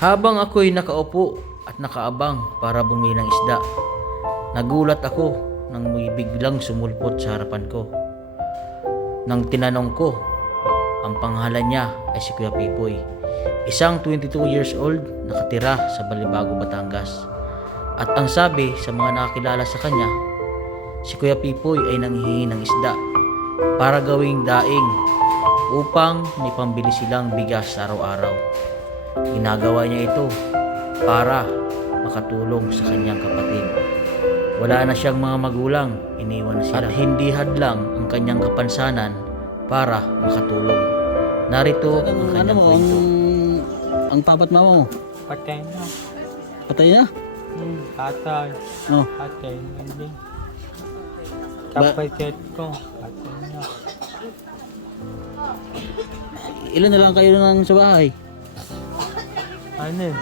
Habang ako'y nakaupo at nakaabang para bumili ng isda, nagulat ako nang may biglang sumulpot sa harapan ko. Nang tinanong ko, ang pangalan niya ay si Kuya Pipoy, isang 22 years old nakatira sa Balibago, Batangas. At ang sabi sa mga nakakilala sa kanya, si Kuya Pipoy ay nanghihingi ng isda para gawing daing upang may pambili silang bigas araw-araw. Ginagawa niya ito para makatulong sa kanyang kapatid. Wala na siyang mga magulang, iniwan na sila. At hindi hadlang ang kanyang kapansanan para makatulong. Narito ang kanyang kwento. Ang papat mama mo? Patay na. Patay na? Tatay. Oh. Patay na din. Kapatid ko. Patay na. Ilan na lang kayo nang sa bahay? Ano?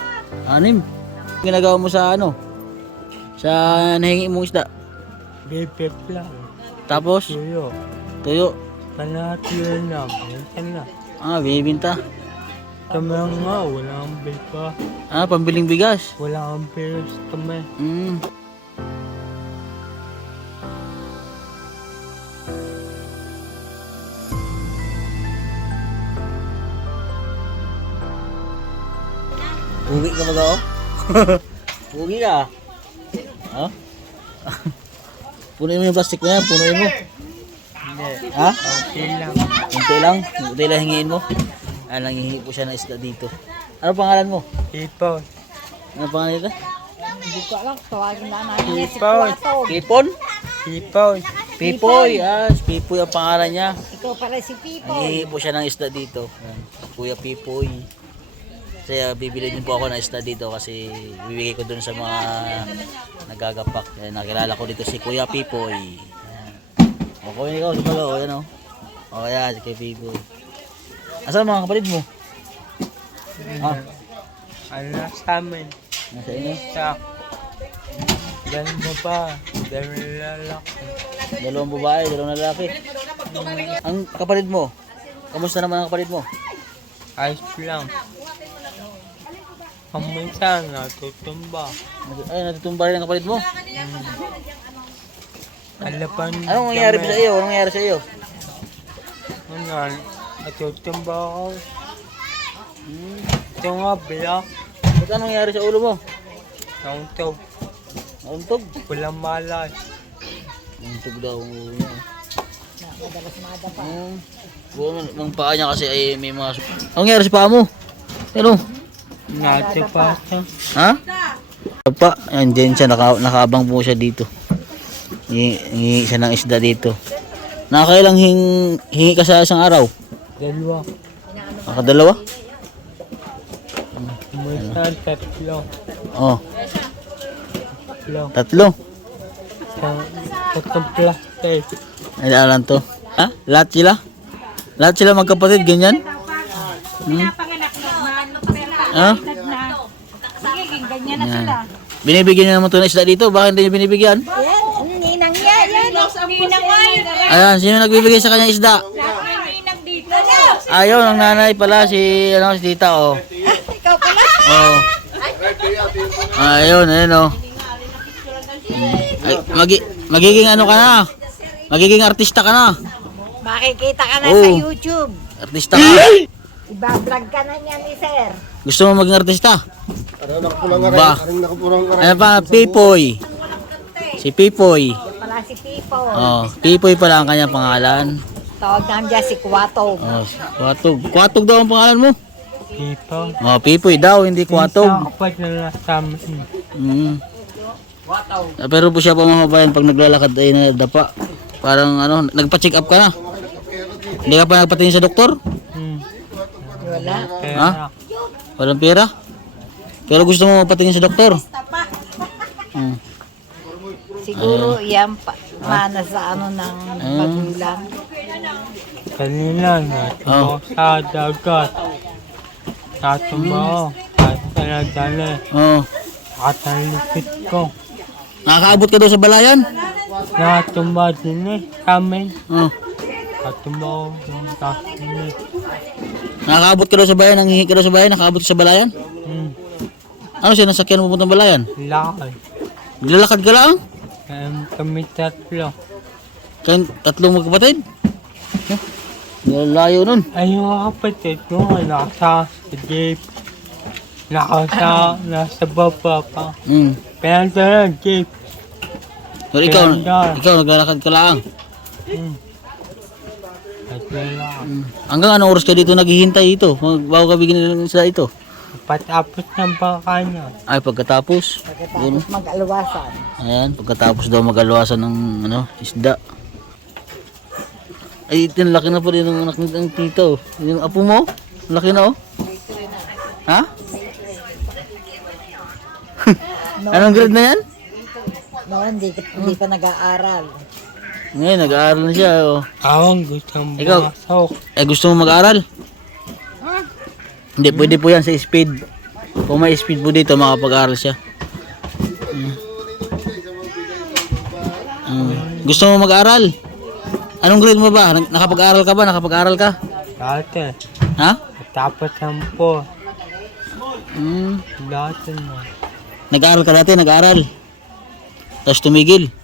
6. Ginagawa mo sa ano? Sa nahingi mong isda. Bipip lang. Tapos, Tuyo. tuyo. Kalahati lang. Minsan na. Binibinta. Kami nga. Walang bipa. Pambiling bigas. Walang pesos kami. Uwi ka ba daw? Uwi ka? Ha? Punuin mo yung plastic na yan, punuin mo. Hindi. Ha? Okay lang. Kunti lang? Kunti lang hingiin mo? Nanghihingi po siya ng isda dito. Ano pangalan mo? Ipon. Ano pangalan nito? Hindi ko alam, tawagin na namin niya si Pipoy. Kuwato. Pipon? Ipon. Pipoy! Si Pipoy ang pangalan niya. Ikaw pala si Pipoy. Nanghihingi po siya ng isda dito. Yan. Kuya Pipoy. Kasi bibili din po ako ng isda dito kasi bibigay ko dun sa mga nagagapak. Yan, nakilala ko dito si Kuya Pipoy. Yan. Okay, ikaw, sumalo. Yan o. O yan, si Kuya Pipoy. Asan ang mga kapatid mo? Ano sa amin? Nasa inyo? Sa ganun mo pa. Ganun lalaki. 2 babae, 2 lalaki. Ang kapatid mo? Kamusta naman ang kapatid mo? Ayos lang. Kamusta natutumba. Ay, natutumba rin ang kapatid mo? Alapan. Anong nangyari sa iyo? Anong nangyari sa iyo? Ano? Natutumba ako. Ito nga, bilak. Ba't anong nangyari sa ulo mo? Nauntog. Nauntog? Walang malay. Nauntog daw ang ulo niya. Madalas madapa. Buong ng paa niya kasi ay may mga... Anong nangyari sa paa mo? Ano? Natupa siya. Ha? Pa, yan din siya, nakaabang po siya dito. Hingi siya ng isda dito. Nakakailang hingi ka sa isang araw? 2. Nakadalawa? Kumusta? 3. Oh, 3. 3. Sa plastic. Ay, alam to. Ha? Lahat sila? Lahat sila magkapatid, ganyan? Pinapanganak naman, pero Ha? magiging ganyan na Yan. sila. Binibigyan niyo naman ito ng isda dito? Bakit hindi niyo binibigyan? Yan, ninang yan. Ninang nga yun. Ayan, sino nagbibigay sa kanya isda? Ninang dito. Ayun, ang nanay pala, si tita, oh. Ikaw pala. Oh. Ayun, oh. Ay, magiging ano ka na? Magiging artista ka na. Makikita ka na Oo. sa YouTube. Artista ka. Ibablog ka na niya ni Sir. Gusto mo maging artista? Ba? Ano pa? Pipoy. Si Pipoy. Pala si Pipoy. Oh, Pipoy pala ang kanyang pangalan. Tawag namin dyan si Kuwato. Oh, Kuwatog. Kuwatog daw ang pangalan mo? Ipon. Oh, Pipoy daw, hindi Kuwatog. Kapag nasa amin. Pero po siya pamamabayan pag naglalakad ay nadapa. Parang ano, nagpa-check up ka na. Hindi ka pa nagpatingin sa doktor? Wala. Ha? Walang pera? Pero gusto mo mapatingin sa doktor? Siguro yan mana sa ano ng magulang. Kanina natumba sa dagat. Natumba ako. At taladali. Oo. At ang lipit ko. Nakakaabot ka daw sa balayan? Natumba din sa amin. Oo. Natumba ako sa amin. Nakakaabot ka daw sa bayan? Nanghihi ka daw sa bayan? Nakakaabot ka sa balayan? Ano siya, nasakyan mo puntang balayan? Lakad. Naglalakad ka lang? Kami tatlo. Kayong tatlong magkapatid? Huh? Layo nun. Ay, yung mga kapatid ko, nasa jeep. Nasa baba pa. Mm. Pinanto ng jeep. Pero ikaw naglalakad ka lang. At wala. Hanggang anong oras ka dito naghihintay ito? Bago ka bigyan ng isda ito? Patapos ng baka niya. Ay, pagkatapos. Yun. Pagkatapos mag-alwasan. Ayan, pagkatapos daw mag-alwasan ng isda. Ay, laki na pa rin ng anak ng tito. Yung apo mo, laki na oh. Ha? Anong grade na yan? Noon, hindi pa nag-aaral. Ngayon, nag-aaral na siya oh. Awang gustong Ikaw? bumasok. Gusto mo mag-aaral? Hindi, pwede po yan sa speed. Kung may speed po dito, makapag-aaral siya. Gusto mo mag-aaral? Anong grade mo ba? Nakapag-aaral ka ba? Nakapag-aaral ka? Dati. Ha? Tapos ng po. Mm. Dati na. Nag-aaral ka dati? Nag-aaral? Tapos tumigil?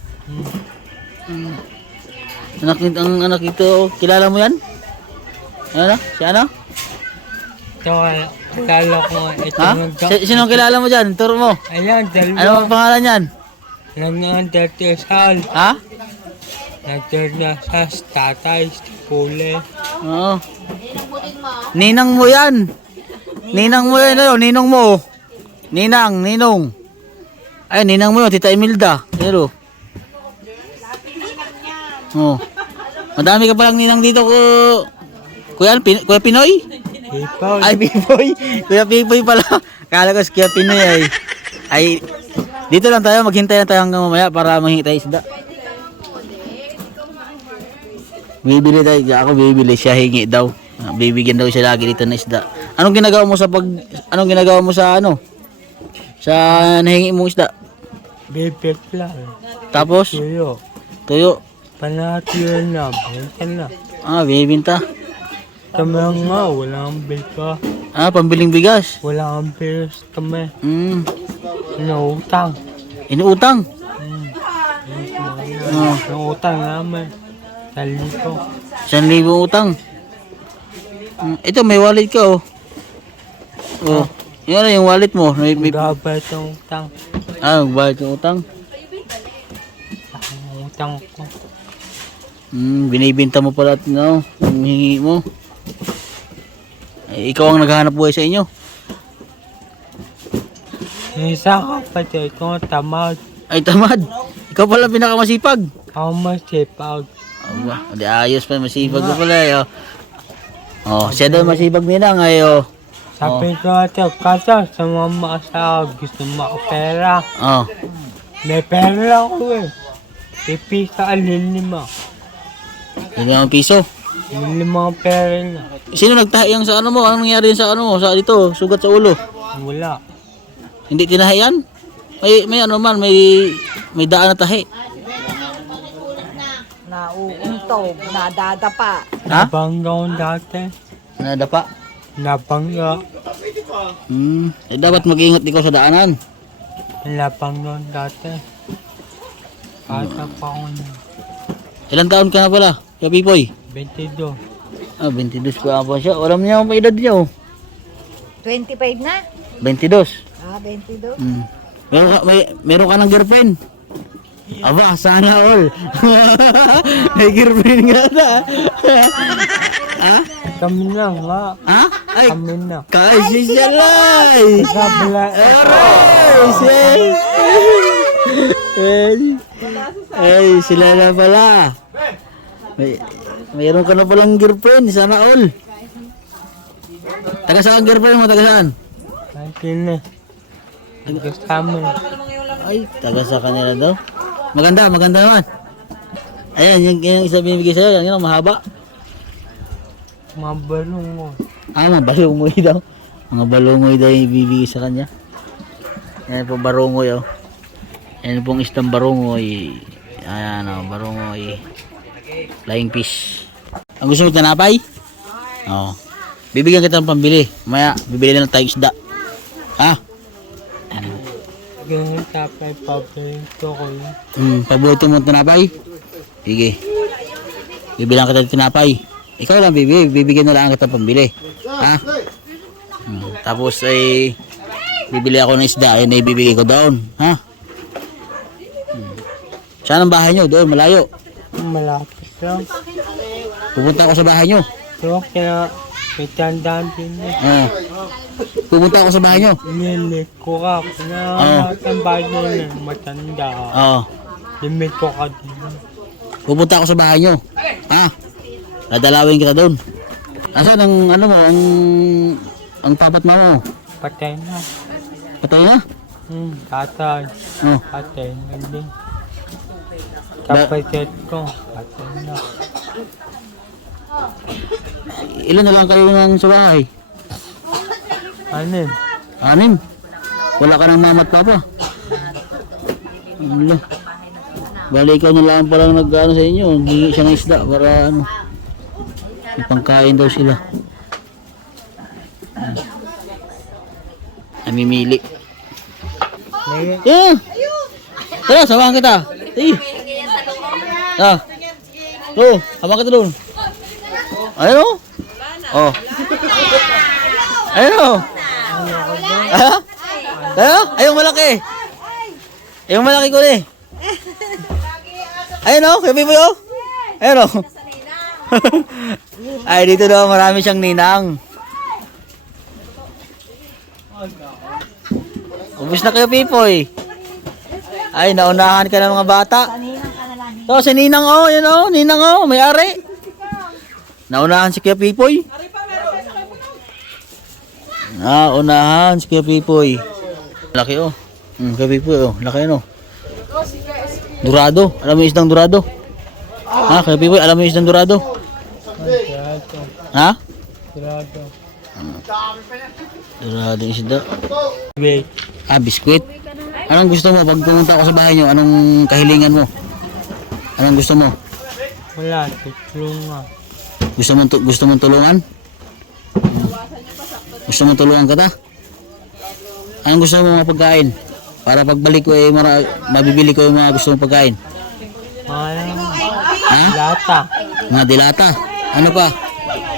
Ang anak ito, kilala mo yan? Ano? Si ano? Ito, kilala ko. Ito Ha? Sino kilala mo dyan? Turo mo. Ayan, Ano dalawa. ang pangalan yan? Nag-undertesal. Ha? Nag-undertesal. Tatay, pule. Oo. Ninang mo yan. Ninang mo yan. Ano? Ninong mo. Ninong. Ay, ninang mo yun. Tita Imelda. Pero. Oh. Madami ka palang ninang dito ko. Kuya Pinoy? Ipaw. Ay, Pipoy. Kuya Pipoy pala. Kala ko si Kuya Pinoy ay dito lang tayo. Maghintay lang tayo hanggang mamaya para manghingi tayo isda. Bibili tayo. Ako bibili. Siya hingi daw. Bibigyan daw siya lagi dito na isda. Anong ginagawa mo sa sa nahingi mong isda? Bibig lang. Tapos? Tuyo. Tuyo. Panatiyo na. Benta na. Binibinta. Kami nga, walang bilpa. Pambiling bigas. Wala kang pesos kami. Inuutang. Yung utang namin. 1,000 1,000. utang. Ito, may wallet ka oh. Oh. Yung wallet mo. May... Gabay itong utang. Magbayad yung utang. Ang utang ko. Binibinta mo pala yung hingi mo. Ikaw ang naghahanap buhay sa inyo. Yung isang kapatid ko, tamad. Ay, tamad. Ikaw pala pinakamasipag. Ako masipag. Di ayos pa, masipag ka pala eh. Siya daw masipag ninang ay oh. Sabi ko ito, kaso sa mama sa gusto makapera. May pera ako eh. Ipisa alilima. 5 piso. Alilima ang pera niya. Sino nagtahiyang sa ano mo? Anong nangyari sa ano mo? Sa dito, sugat sa ulo. Wala. Hindi tinahiyan? May ano man, may daan na tahi. Nauuntog, nadadapa. Ha? Nabangga akong dati. Nadapa. Nabangga. Dapat mag-ingat ikaw sa daanan. Nabangga akong dati. Kata pa ako na. Ilang taon ka na pala, Kuya Pipoy? 22. 22 pa pa siya. Alam niya ang edad niya oh. 25 na? 22. 22. Meron ka ng girlfriend? Aba, sana all. May girlfriend ka na. Ha? Kami lang nga. Ha? Ay, Kami na. kasi siya lang. Sabla. Ay, sila na pala. Mayroon ka na palang girlfriend, sana all. Taga saan girlfriend mo? Taga saan? Akin na. Kasama. Ay, taga sa kanila daw. Maganda naman. Ayan, yung isa binibigay sa'yo, yan mahaba. Mga balong mo. Mga balungoy daw. Mga balungoy daw yung ibibigay sa kanya. Yan po barungoy oh. Yan pong isang barungoy. Ayan oh, barungoy. Flying fish. Ang gusto mo tinapay? Oo. Bibigyan kita ng pambili. Maya, bibili na tayong isda. Ha? tinapay paborito ko yun. Paborito mo tinapay? Sige. Bibilang kita ng tinapay. Ikaw lang, bibigyan na lang kita pambili. Ha? Tapos ay bibili ako ng isda, ayun ay bibigay ko doon. Ha? Saan ang bahay nyo? Doon, malayo. Malapit lang. Pupunta ako sa bahay nyo. So, kaya may tandaan din eh. Pupunta ako sa bahay nyo. Limit ko ka. Kaya ang bahay nila matanda. Limit ko ka din. Pupunta ako sa bahay nyo. Ha? Dadalawin kita doon. Asan ang ano mo, ang papat mama mo? Patay na. Patay na? Tatay. Oh. Patay na din. Kapatid ko. Patay na. Ilan na lang kayo nang sa bahay? Ano? 6. Wala ka ng mama at papa. Ano? Bali ikaw na lang palang nag-ano sa inyo. Hingi siya ng isda para ano. May pangkain daw sila. Namimili. Yeah. Tara, samahan kita. Hey. Ah. Oh, samahan kita doon. Ayun o. Oh. Ayun o. Ha? Ayun? Ayun malaki. Ayun malaki ko eh. Ayun o, kaya Biboy o. Ayun o. Ay, dito daw marami siyang ninang. Ubus na kayo, Pipoy. Ay, naunahan ka ng mga bata. Oh, si Ninang oh, yun oh, Ninang oh, may-ari. Naunahan si Kuya Pipoy. Naunahan si Kuya Pipoy. Laki oh. Kuya Pipoy oh, laki oh. Dorado, alam mo yung isdang dorado? Ha, Kuya Pipoy, alam mo yung isdang dorado? Ha? Tirado. Dorado yung isda. Wait. Biskwit. Anong gusto mo pag pumunta ako sa bahay nyo? Anong kahilingan mo? Anong gusto mo? Wala. Tutulungan. Gusto mong tulungan? Gusto mong tulungan kita? Anong gusto mo mga pagkain? Para pagbalik ko mabibili ko yung mga gusto mong pagkain. Ha? Lata. Mga dilata. Ano pa?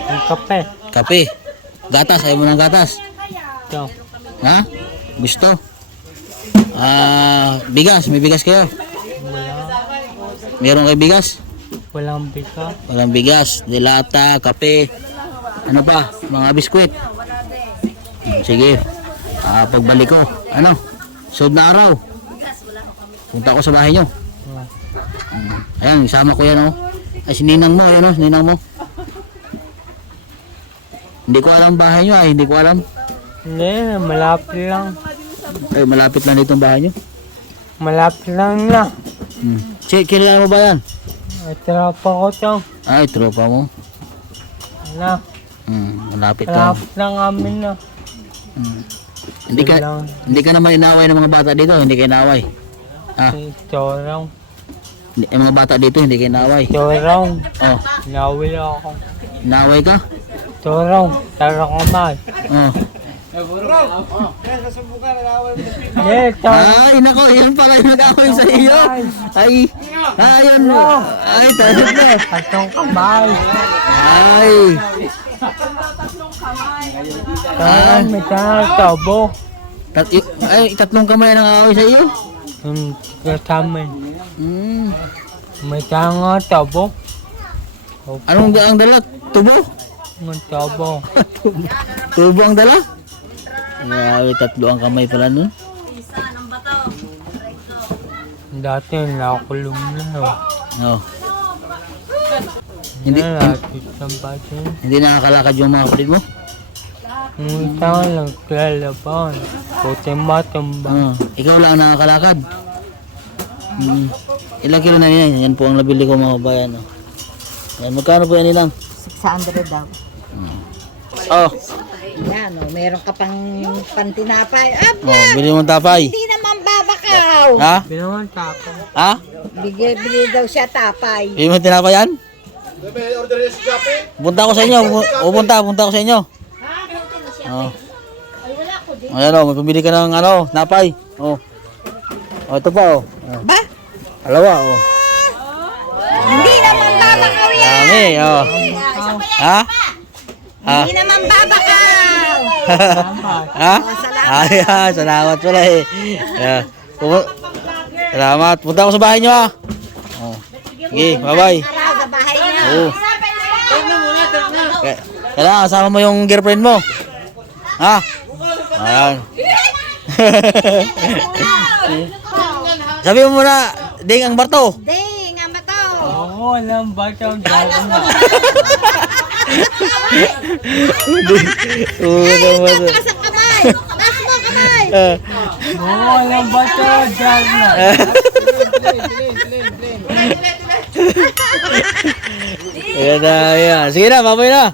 Ang kape. Kape. Gatas. Ayaw mo ng gatas? Ito. Ha? Gusto? Bigas. May bigas kayo? Meron kayo bigas? Walang bika. Walang bigas, dilata, kape, ano pa, mga biskwit. Sige, pagbalik ko, ano, sunod na araw, punta ako sa bahay nyo. Ayan, isama ko yan, oh. Ay, si Ninang mo, ayan, oh, Ninang mo. Hindi ko alam bahay nyo, ay, hindi ko alam. Hindi, malapit lang. Ay, malapit lang dito ang bahay nyo. Malapit lang na. Kilala mo ba yan? Ay, tropa ko to. Ay, tropa mo. Ano? Malapit lang. Malapit lang amin na. Hindi ka naman inaway ng mga bata dito, hindi ka inaway. Torong. Yung mga bata dito, hindi ka inaway. Torong. Oh, Nawil ako. inaway ka? Torong. Tarong kamay. Oh. Hindi, torong. Ay, nako, yan pala yung nag-away sa iyo. Ay, ayan mo. Ay, tayo na. Tatlong kamay. Ay. Torong, may tanong tabo. Tatlong kamay ang nag-away sa iyo? Kasama. May tanong tabo. Anong ang dala? Tubo? May tabo. Tubo ang dala? Ay, tatlo ang kamay pala nun. Dati nakakulong na no. Oh. Hindi hindi nakakalakad yung mga kapatid mo? Ang tao lang klalaban. Puti matamba. Ikaw lang ang nakakalakad. Ilang kilo na yan? Yan po ang nabili ko mga kabayan. Yan, magkano po yan ilang? 600 daw. Oh. Yan, oh, meron ka pang pantinapay. Bili mo ng tapay. Hindi naman babakaw. Ha? Binawan tapo. Ha? Bigay daw siya tapay. Bili mo ng tinapay yan? Punta ako sa inyo. Punta ako sa inyo. Oh. Ayan o, may pumili ka ng napay. Oh. Oh, ito pa oh. Ba? Dalawa oh. Hindi naman babakaw yan. Dami oh. Ha? Ha? Hindi naman babakaw. Ha? Ayan, salamat pala eh. Yeah. Salamat. Punta ako sa bahay niyo ah. Oh. Sige, bye-bye. Sa bahay niya. Oo. Kailangan kasama mo yung girlfriend mo. Ha? Ayan. Sabi mo muna, Ding ang Barto. Ding, ama to. Oo, walang bataw dyan na. Oo naman. Taas ang kamay. Taas mo kamay. Oo, walang bataw dyan na. Ayan na, ayan. Sige na, babay na.